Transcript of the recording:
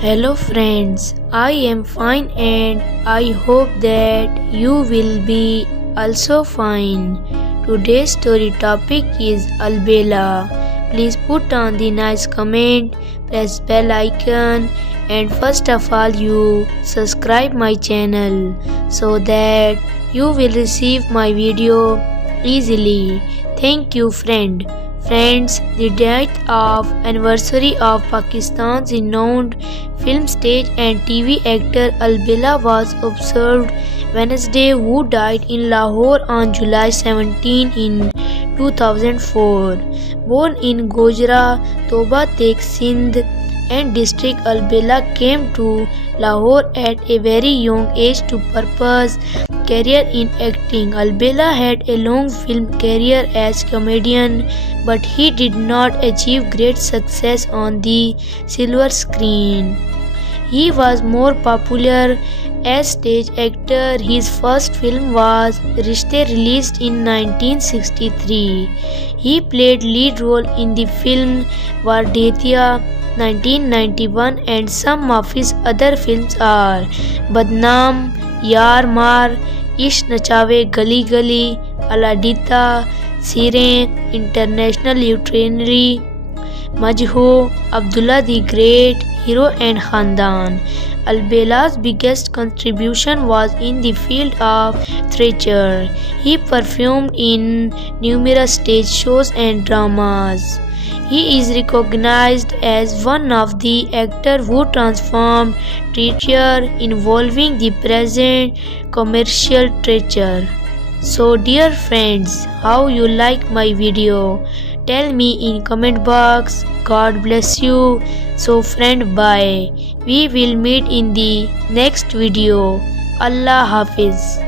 Hello friends, I am fine and I hope that you will be also fine. Today's story topic is Albela. Please put on the nice comment, press bell icon and first of all you subscribe my channel so that you will receive my video easily. Thank you friend. Friends, the date of anniversary of Pakistan's renowned film, stage and TV actor Albela was observed Wednesday, who died in Lahore on July 17 in 2004. Born in Goga, Toba Tek Sindh and district, Albela came to Lahore at a very young age to pursue career in acting. Albela had a long film career as comedian, but he did not achieve great success on the silver screen. He was more popular as stage actor. His first film was Rishte, released in 1963. He played lead role in the film Vardetiya 1991 and some of his other films are Badnaam, Yaar Maar, Ish Nachave Gali Gali, Aladita, Siren, International Urinary, Majho, Abdullah the Great, Hero and Khandan. Albela's biggest contribution was in the field of theatre. He performed in numerous stage shows and dramas. He is recognized as one of the actors who transformed theatre involving the present commercial theatre. So dear friends, how you like my video? Tell me in comment box. God bless you. So friend, bye. We will meet in the next video. Allah Hafiz.